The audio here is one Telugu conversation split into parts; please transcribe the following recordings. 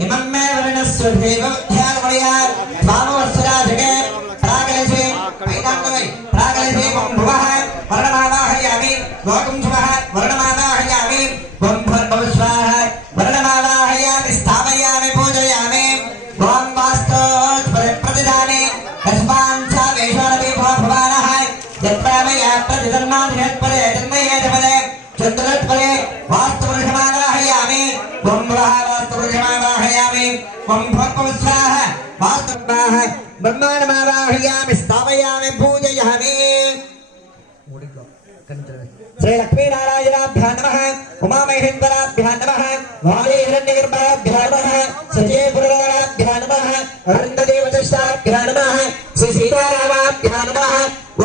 इमं मे वर्णस्य देवध्यानमया स्वामवत्सराजगे प्रागलसे ऐनान्वै प्रागलसे भुवः वर्णमावाहयामि लोकं शुभः वर्णमावाहयामि भवस्वाहा वर्णमावाहयामि स्थापयामि पूजयामि भवान् वास्तोत् प्रतिदाने कस्माञ्चा वेषोरपि भवानः यत्प्रामया प्रतिधर्माधिपदे जन्मयेतपदे चन्द्रत्पदे वास्तुपुरुषमावाहयामि ब्रह्मः वास्तुपुरुषमावाहयामि ब्रह्मोत्पवस्वाः वास्तुवाः ब्रह्माण्डमावाहयामि स्थापयामि पूजयामि श्री लक्ष्मी नारायणाभ्यां नमः उमामहेश्वराभ्यां नमः वायुहिरण्यगर्भाभ्यां नमः सजयपुरराभ्यां नमः अरुन्धदेवदशाभ्यां नमः श्री सीतारामाभ्यां नमः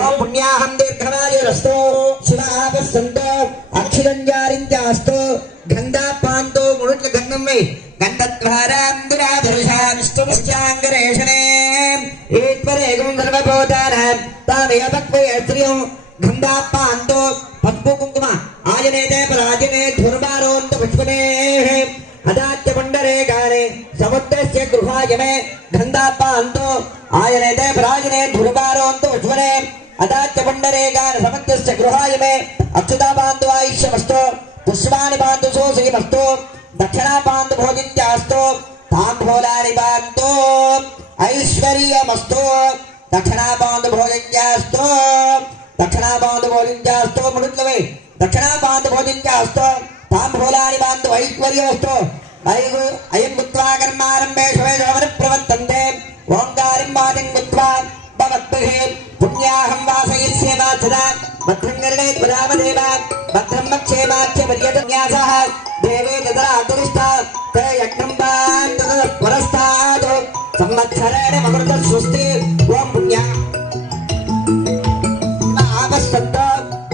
ओम पुण्याहं दीर्घमायुरस्तु शिवापस्सन्तो अक्षिरञ्जारिञ्जास्तु गन्धापान्तो मुरुट्ल गन्धं वै गन्धद्वारां दुराधरुषां स्तुपश्चाङ्गरेषणे ईश्वरेगं सर्वभूतानां तामेव भक्वयत्रियं गन्धापान्तो पद्मो कुंकुम आजनेते पराजने धुर्वारोन्त पुष्पने अदात्य पुण्डरे गाने समुद्रस्य गृहायमे गन्धापान्तो आजनेते पराजने धुर्वारोन्त पुष्पने अदात्य पुण्डरे गाने समुद्रस्य गृहायमे अक्षतापान्तो आयुष्यमस्तु पुष्पाणि पान्तु सोऽश्रीमस्तु दक्षिणापान्तु भोजिन्त्यास्तु ताम्बूलानि पान्तु ऐश्वर्यमस्तु दक्षिणापान्तु भोजिन्त्यास्तु दक्षिणापान्तु भोजिन्त्यास्तु मुडुट्लवे दक्षिणापान्तु भोजिन्त्यास्तु ताम्बूलानि पान्तु ऐश्वर्यमस्तु अयं कृत्वा कर्मारम्भे शवेशवनप्रवर्तन्ते ओङ्कारिं वादिं कृत्वा भवद्भिः पुण्याहं वासयिष्ये वाचदा भद्रं कर्णे त्वदामदेव भद्रं मक्षेमाच्य पर्यटन्यासः देवे तदा अन्तरिष्ठा ते यज्ञं पान्तु पुरस्तात् संवत्सरेण मकृतः स्वस्ति ओं पुण्या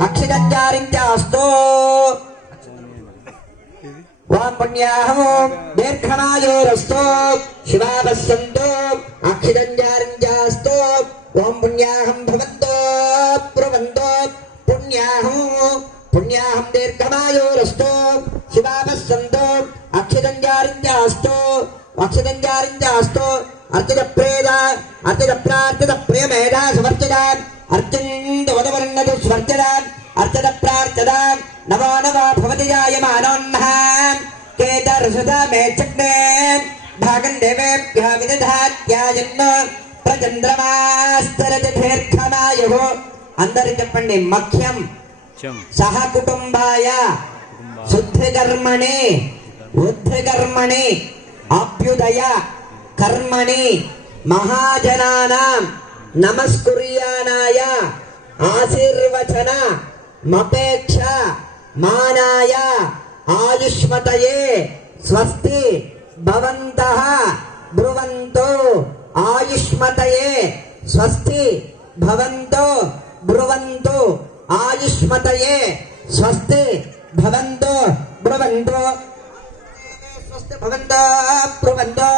अक्षिरञ्जारिञ्जास्तु ओं पुण्याहं दीर्घमायुरस्तु शिवावस्सन्तु अक्षिरञ्जारिञ्जास्तु ओं पुण्याहं भवन्तो ब्रुवन्तो पुण्याहं दीर्घमायुरस्तु शिवावस्सन्तु अक्षिरञ्जारिञ्जास्तु अर्चितप्रार्थितप्रियमेधा सुवर्चिता अर्चिन्दवदवर्णतु स्वर्जदा अर्चद प्रार्थदा नवो नवो भवति जायमानोन्नः केतर्षदा मे चक्ने भागं देवेभ्यः विदधात्यायन्न प्रचन्द्रमास्तरति दीर्घमायुः అందరూ చెప్పండి మఖ్యం సహ కుటుంబాయ శుద్ధికర్మణి ఉద్ధికర్మణి అభ్యుదయ కర్మణి మహాజనానాం నమస్కుర్యానాయ ఆశీర్వచన మపేక్ష మానాయ ఆయుష్మతయే స్వస్తి భవంతః బ్రువంతో ఆయుష్మతయే స్వస్తి భవంతో బ్రువంతో ఆయుష్మతయే స్వస్తి భవంతో బ్రువంతో స్వస్తి భవంతో బ్రువంతో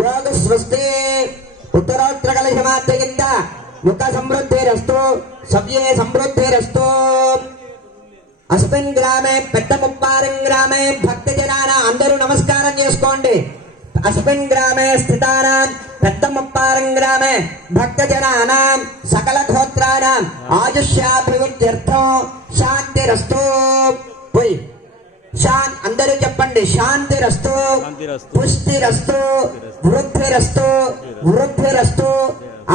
యోగ స్వస్తి ఉత్తరోత్తర కలశమాత్రయంత ముఖ సమృద్ధిరస్తు సవ్యే సమృద్ధిరస్తు అస్మిన్ గ్రామే పెద్దముప్పారం గ్రామే భక్తజనాన అందరూ నమస్కారం చేసుకోండి अस्मिन् ग्रामे स्थितानां पेद्दमुप्पारं ग्रामे भक्तजनानां सकलगोत्राणां आयुष्याभिवृद्ध्यर्थं शान्तिरस्तु అందరూ చెప్పండి శాంతిరస్తు పుష్టిరస్తు వృద్ధిరస్తు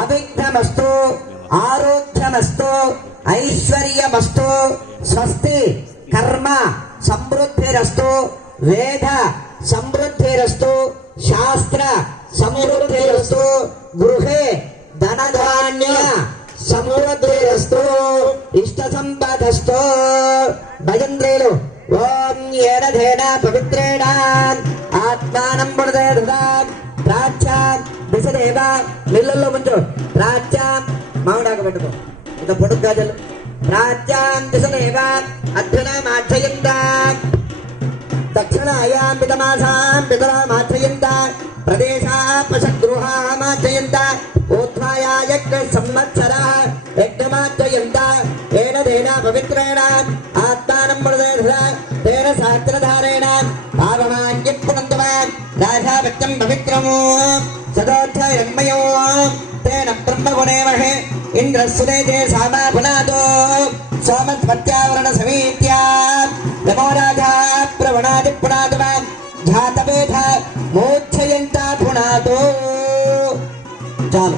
అవిఘ్నమస్తు ఆరోగ్యమస్తు ఐశ్వర్యమస్తు స్వస్తి కర్మ సమృద్ధిరస్తు వేద సమృద్ధిరస్తు శాస్త్ర సమృద్ధిరస్తు గృహే ధనధాన్య సమృద్ధిరస్తు ఇష్ట సంపదస్తు భజంద్రేలు ఓం ఏనధేన పవిత్రేణ ఆత్మానం పునదేదాం ప్రాచ్యాం దిశదేవ మిల్లుల్లో ముంచు ప్రాచ్యాం మామిడాకు పెట్టుకో ఇంత పొడుగు గాజలు ప్రాచ్యాం దిశదేవ అధ్యనామాధ్యయంతాం दक्षिणायां पितमासां पितरामात्रयन्त प्रदेशापशगृहामात्रयन्त ऊर्ध्वाया यज्ञसंवत्सरः यज्ञमात्रयन्त येन तेन पवित्रेण आत्मानं मुदधेन तेन शास्त्रधारेण पावमान्यः पुनन्तवान् రాజావత్యం పవిత్రము సదోధ్యమయో తేన బ్రహ్మగుణే మహే ఇంద్రస్సురేజే సామా పునాదో సోమస్పత్యావరణ సమీత్యా నమో రాజా ప్రవణాది పునాదమా జాతవేధ మోక్షయంతా పునాదో చాలు.